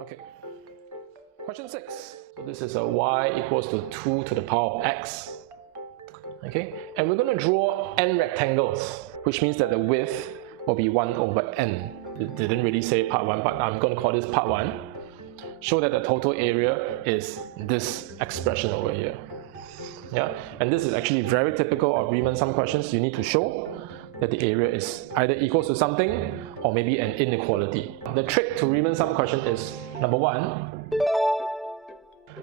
Okay. Question 6. So this is a y equals to 2 to the power of x. Okay, and we're going to draw n rectangles, which means that the width will be 1 over n. It didn't really say part 1, but I'm going to call this part 1. Show that the total area is this expression over here. Yeah, and this is actually very typical of Riemann sum questions. You need to show that the area is either equals to something or maybe an inequality. The trick to Riemann sum question is, number 1,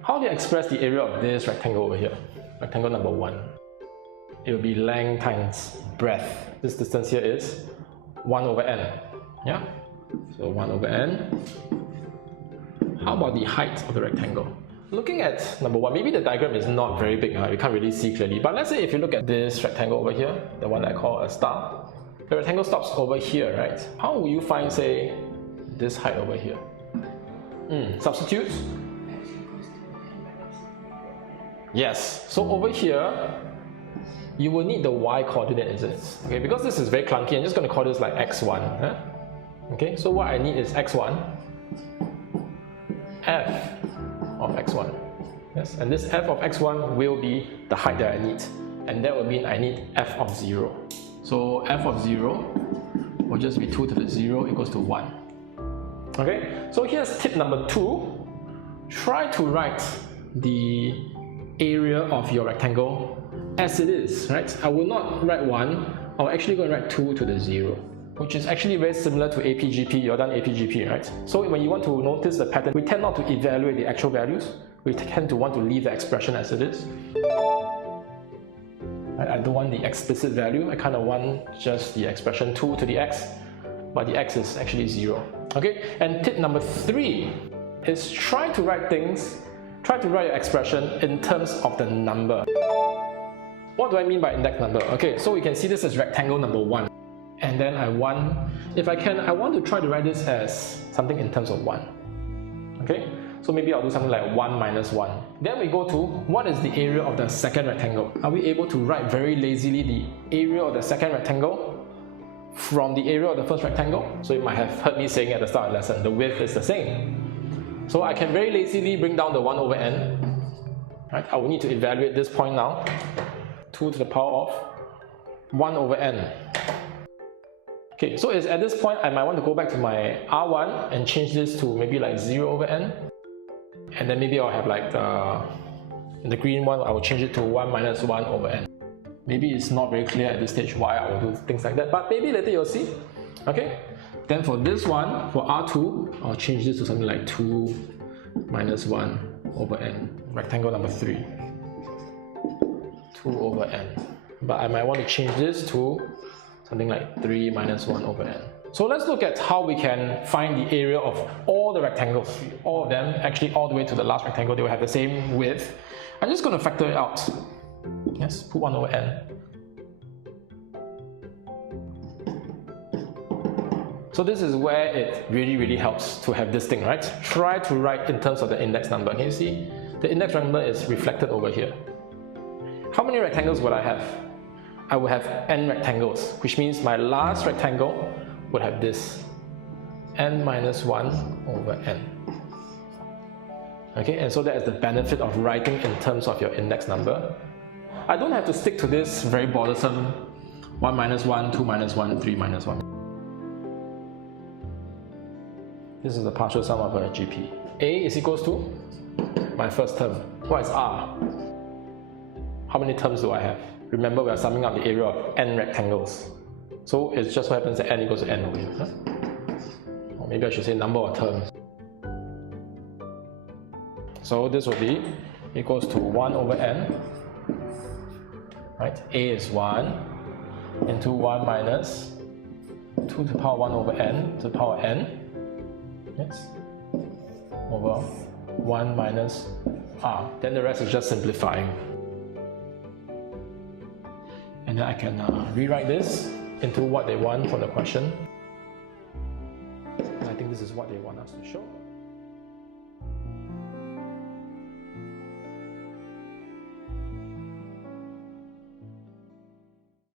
how do you express the area of this rectangle over here? Rectangle number 1. It will be length times breadth. This distance here is 1 over n. Yeah? So 1 over n. How about the height of the rectangle? Looking at number 1, maybe the diagram is not very big, you can't really see clearly. But let's say if you look at this rectangle over here, the one I call a star, the rectangle stops over here, right? How will you find, say, this height over here? Substitute? Yes. So over here, you will need the y coordinate, isn't it? Okay, because this is very clunky, I'm just going to call this like x1. Huh? Okay, so what I need is x1, f of x1. Yes, and this f of x1 will be the height that I need, and that will mean I need f of 0. So f of 0 will just be 2 to the 0 equals to 1. Okay, so here's tip number 2. Try to write the area of your rectangle as it is, right? I will not write 1, I'll actually go and write 2 to the 0, which is actually very similar to APGP. You're done APGP, right? So when you want to notice the pattern, we tend not to evaluate the actual values. We tend to want to leave the expression as it is. I don't want the explicit value. I kind of want just the expression 2 to the x, but the x is actually 0. Okay, and tip number 3 is try to write your expression in terms of the number. What do I mean by index number? Okay, so we can see this as rectangle number 1. And then I want to try to write this as something in terms of 1. Okay, so maybe I'll do something like 1 minus 1. Then we go to, what is the area of the second rectangle? Are we able to write very lazily the area of the second rectangle from the area of the first rectangle? So you might have heard me saying at the start of the lesson, the width is the same. So I can very lazily bring down the 1 over n. Right? I will need to evaluate this point now. 2 to the power of 1 over n. Okay, so it's at this point I might want to go back to my R1 and change this to maybe like 0 over n. And then maybe I'll have like the green one, I will change it to 1 minus 1 over n. Maybe it's not very clear at this stage why I will do things like that, but maybe later you'll see. Okay, then for this one, for R2, I'll change this to something like 2 minus 1 over n. Rectangle number 3. 2 over n. But I might want to change this to something like 3 minus 1 over n. So let's look at how we can find the area of all the rectangles. All of them, actually all the way to the last rectangle, they will have the same width. I'm just going to factor it out. Yes, put 1 over n. So this is where it really helps to have this thing, right? Try to write in terms of the index number. Can you see? The index number is reflected over here. How many rectangles will I have? I will have n rectangles, which means my last rectangle would have this n minus 1 over n. Okay, and so that is the benefit of writing in terms of your index number. I don't have to stick to this very bothersome 1 minus 1, 2 minus 1, 3 minus 1. This is the partial sum of a GP. A is equals to my first term. What is R? How many terms do I have? Remember, we are summing up the area of n rectangles. So it just so happens that n equals to n over here. Huh? Or maybe I should say number of terms. So this will be equals to 1 over n. Right? A is 1 into 1 minus 2 to the power 1 over n to the power n. Yes. Over 1 minus r. Then the rest is just simplifying. And then I can rewrite this into what they want from the question. And I think this is what they want us to show.